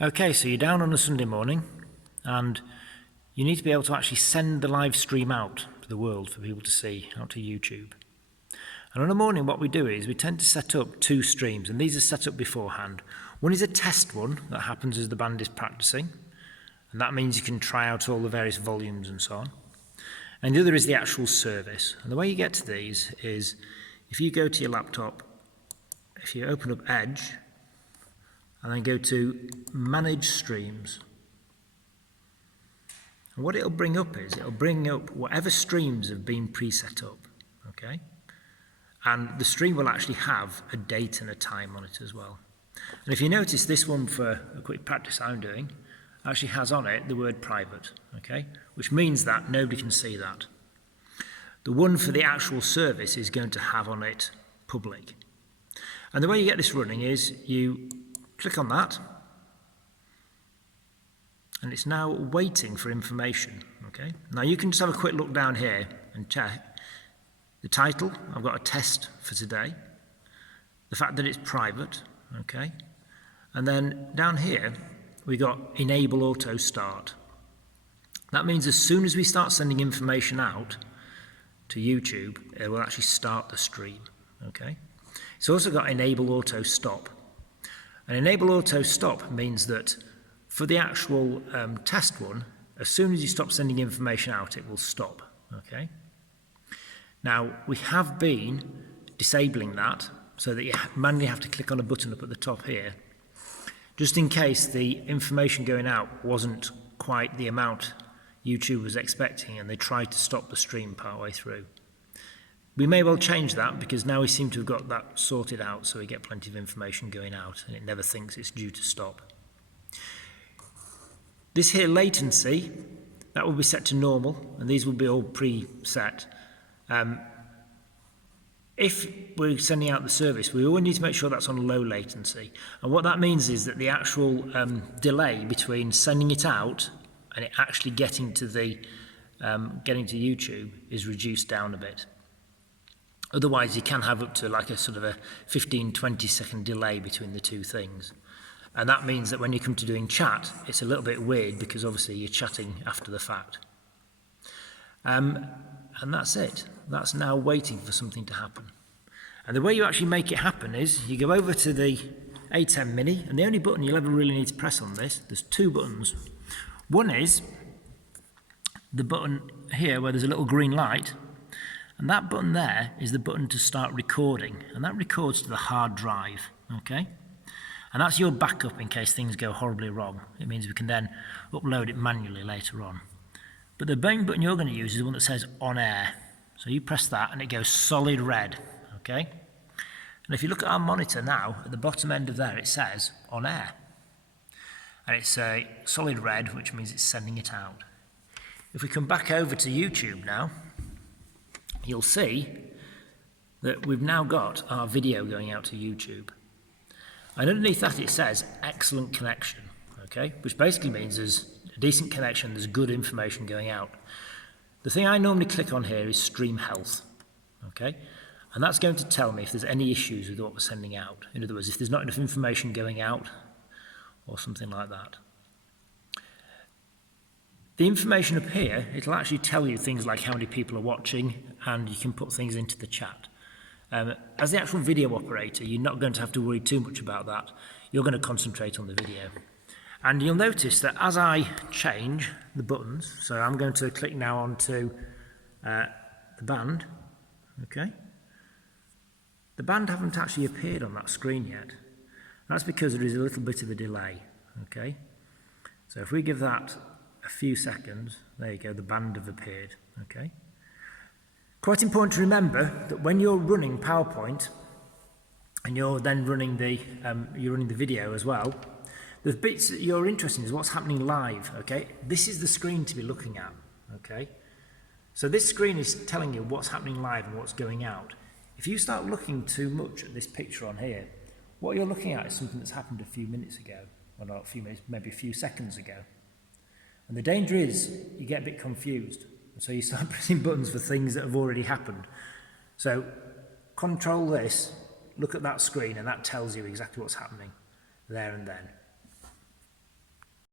Okay, so you're down on a Sunday morning and you need to be able to actually send the live stream out to the world for people to see, out to YouTube. And on a morning what we do is we tend to set up two streams, and these are set up beforehand. One is a test one that happens as the band is practicing, and that means you can try out all the various volumes and so on. And the other is the actual service. And the way you get to these is if you go to your laptop, if you open up Edge, and then go to Manage Streams. And what it'll bring up is, it'll bring up whatever streams have been pre-set up, okay? And the stream will actually have a date and a time on it as well. And if you notice, this one for a quick practice I'm doing actually has on it the word private, okay? Which means that nobody can see that. The one for the actual service is going to have on it public. And the way you get this running is you click on that, and it's now waiting for information, okay? Now you can just have a quick look down here and check the title. I've got a test for today, the fact that it's private, okay? And then down here, we got enable auto start. That means as soon as we start sending information out to YouTube, it will actually start the stream, okay? It's also got enable auto stop. And enable auto stop means that for the actual test one, as soon as you stop sending information out, it will stop, okay? Now, we have been disabling that so that you manually have to click on a button up at the top here, just in case the information going out wasn't quite the amount YouTube was expecting and they tried to stop the stream partway through. We may well change that because now we seem to have got that sorted out, so we get plenty of information going out and it never thinks it's due to stop. This here latency, that will be set to normal, and these will be all pre-set. If we're sending out the service, we always need to make sure that's on low latency. And what that means is that the actual delay between sending it out and it actually getting to YouTube is reduced down a bit. Otherwise, you can have up to like a sort of a 15-20 second delay between the two things. And that means that when you come to doing chat, it's a little bit weird because obviously you're chatting after the fact. And that's it. That's now waiting for something to happen. And the way you actually make it happen is you go over to the ATEM Mini, and the only button you'll ever really need to press on this, there's two buttons. One is the button here where there's a little green light, and that button there is the button to start recording, and that records to the hard drive, okay? And that's your backup in case things go horribly wrong. It means we can then upload it manually later on. But the main button you're going to use is the one that says on air. So you press that and it goes solid red, okay? And if you look at our monitor now, at the bottom end of there it says on air. And it's a solid red, which means it's sending it out. If we come back over to YouTube now, you'll see that we've now got our video going out to YouTube. And underneath that it says excellent connection, okay? Which basically means there's a decent connection, there's good information going out. The thing I normally click on here is stream health, okay? And that's going to tell me if there's any issues with what we're sending out. In other words, if there's not enough information going out or something like that. The information up here, it'll actually tell you things like how many people are watching, and you can put things into the chat. As the actual video operator, you're not going to have to worry too much about that. You're going to concentrate on the video. And you'll notice that as I change the buttons, so I'm going to click now onto the band, okay? The band haven't actually appeared on that screen yet. That's because there is a little bit of a delay, okay? So if we give that a few seconds, there you go, the band have appeared, okay? Quite important to remember that when you're running PowerPoint and you're then running the video as well, the bits that you're interested in is what's happening live, okay? This is the screen to be looking at, okay? So this screen is telling you what's happening live and what's going out. If you start looking too much at this picture on here, what you're looking at is something that's happened a few minutes ago, or not a few minutes, maybe a few seconds ago. And the danger is you get a bit confused. And so you start pressing buttons for things that have already happened. So control this, look at that screen, and that tells you exactly what's happening there and then.